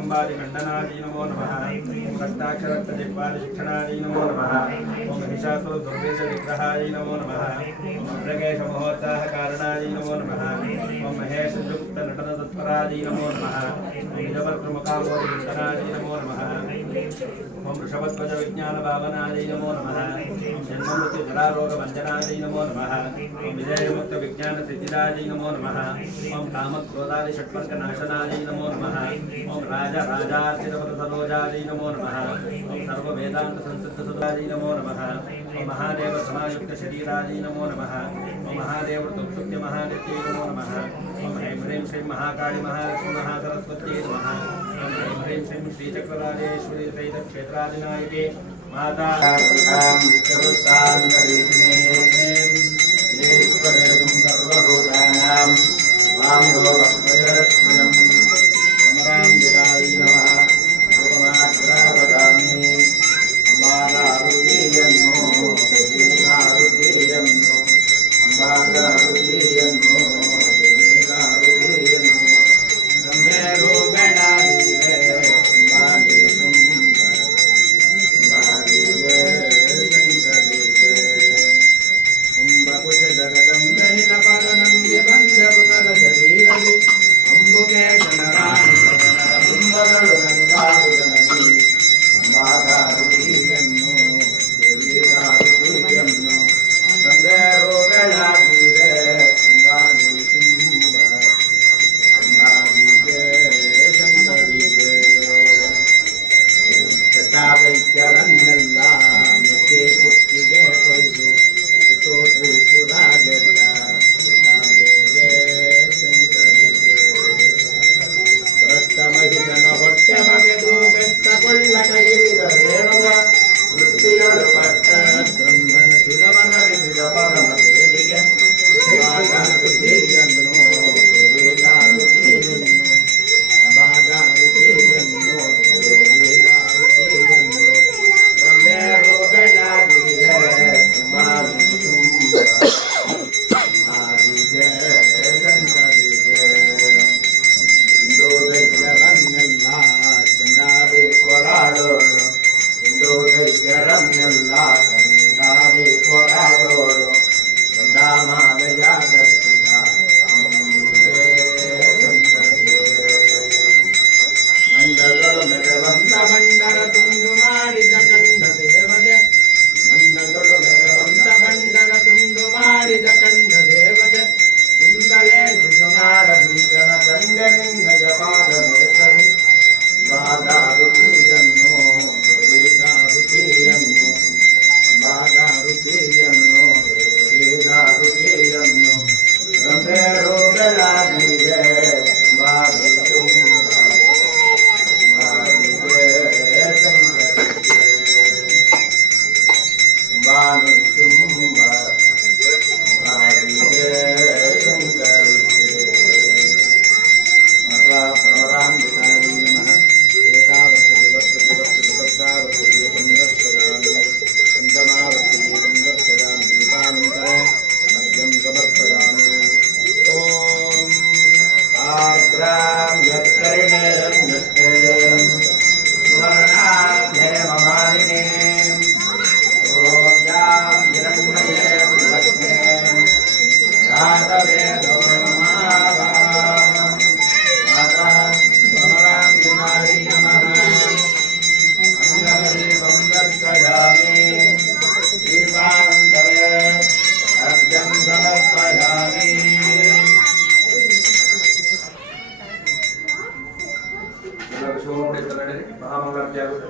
शुम्भादिखण्डनादि नमो नमः रक्ताक्षरक्तजिह्वादिशिक्षणादि नमो नमः ॐ महिषासुरदुर्वेशविग्रहाय नमो नमः मृगेशमहोत्साहकारणाय नमो नमः ॐ महेशयुक्तनटनतत्पराय नमो नमः निजवर्गमुखाम्बोधिवन्दनाय नमो नमः ॐ वृषभध्वजविज्ञानभावनाय नमो नमः जन्ममृत्युजरारोगभञ्जनाय नमो नमः ॐ विजयमुक्तविज्ञानसिद्धिदाय नमो नमः ॐ कामक्रोधादिषट्वर्गनाशनाय नमो नमः ॐ राजराजार्चितवरसरोजाय नमो नमः ॐ सर्ववेदान्तसंसिद्धसुधाय नमो नमः ॐ महादेवसमायुक्तशरीराय नमो नमः ॐ महादेवतुक्सुक्त्यमहानित्यै नमो नमः ॐ ह्रीं ह्रीं श्रीं महाकाली महालक्ष्मी महासरस्वत्यै नमः ॐ ह्रीं ह्रीं श्रीं श्रीचक्रराजेश्वरी सहितक्षेत्रादिनायके माता सर्वभूतानां वामयोगस्मयलक्ष्म्यं समरां विदाय नमः उपमाग्रावदामि अम्बालारुतीयन्नो देवीनारुतीयन्नो अम्बालारुतीयन्नो देवीनारुतीयन्नो रम्ये रूपेणादीरे अम्बानीशुं अम्बानीये शङ्करीये कुम्भकुश जगदम्बनिलपदनं व्यबन्धपुनरशरीरवि अम्बुकेशनराणि कुम्भगरुणनिराडुजननी अम्बागारुतीयन्नो देवीगारुतीयन्नो रम्येरूपेणादीरे अम्बानीशुम्ब अम्बानीये शङ्करीये ಚಟಾವೈಕ್ಯರನ್ನೆಲ್ಲ ಮೆತ್ತೆ ಮುತ್ತಿಗೆ ಕೊಯ್ದು ಸುತ್ತೋ ತ್ರಿಪುರಾಗೆಲ್ಲ ತಾಂಬೆಗೆ ಶಂಕರಿಗೆ ಭ್ರಷ್ಟ ಮಹಿಷನ ಹೊಟ್ಟೆ ಬಗೆದು ಬೆತ್ತಕೊಳ್ಳ ಕೈವಿದ ಹೇಳುವ ವೃತ್ತಿಯೊಳು ಪಟ್ಟ ಬ್ರಹ್ಮನ ಶಿರವನ ಬಿಸಿದ ಪರಮ ದೇವಿಗೆ ಬಾಗಾರುತಿಯನ್ನು ದೇವಿಗಾರುತಿಯನ್ನು ಬಾಗಾರುತಿಯನ್ನು ದೇವಿಗಾರುತಿಯನ್ನು ಬ್ರಹ್ಮೇರು ಬೆಳಗಿರೆ ಆದಿಗೆ ಶಂಕರಿಗೆ ಇಂದು ದೈತ್ಯರನ್ನೆಲ್ಲ ಚಂಡಾಡಿ ಕೊರಾಡೋಳು ಇಂದು ದೈತ್ಯರನ್ನೆಲ್ಲ ಚಂಡಾಡಿ ಕೊರಾಡೋಳು ಚಂಡಾಮಾಲಯಾದ ಮಂಡಲಗಳು ನೆರವಂತ ಭಂಡರ ತುಂಡು ಮಾಡಿದ ಕಂಡ ದೇವತೆ ಮಂಡಲಗಳು ನೆರವಂತ ಭಂಡರ ತುಂಡು ಮಾಡಿದ ಕಂಡ ದೇವತೆ ಕುಂದಲೇ ಶಿಶುನಾರದೀಶನ ಕಂಡೆ ನಿನ್ನ ಜಪಾದ ನೇತರಿ ಬಾಗಾರುತಿಯನ್ನು ದೇವಿಗಾರುತಿಯನ್ನು ಬಾಗಾರುತಿಯನ್ನು ದೇವಿಗಾರುತಿಯನ್ನು ರಮೇರು ಬೆಳಗಿರೆ ಬಾಗಿಲು ಬಾನಿ ಶುಂಭ ಬಾರಿಗೆ ಶಂಕರಿಗೆ ಮಾತಾ ಪ್ರವರಾಂಬಿಕಾರಿ ನಮಃ ಏಕಾದಶ ದಿವಸಾವೃತ್ತಿ ಪಂದರ್ಶಯಾಮಿ ಪಂಚಮಾವೃತ್ತಿ ಪಂದರ್ಶಯಾಮಿ ದೀಪಾನಂತರೆ ಮಧ್ಯಂ ಸಮರ್ಪಯಾಮಿ ಓಂ ಆರ್ದ್ರಾಂ ಯತ್ಕರಿಣೇಯಂ ಯತ್ತೇಯಂ ಸುವರ್ಣಾಂಧೇ ಮಮಾಲಿನೇ रोग्यां हिरण्मयें लक्ष्मीं जातवेदो महाभां माता समरां विनारी नमः अङ्गदीपं दर्शयामि दीपानन्तरे अर्घ्यं समर्पयामि महामंगलारती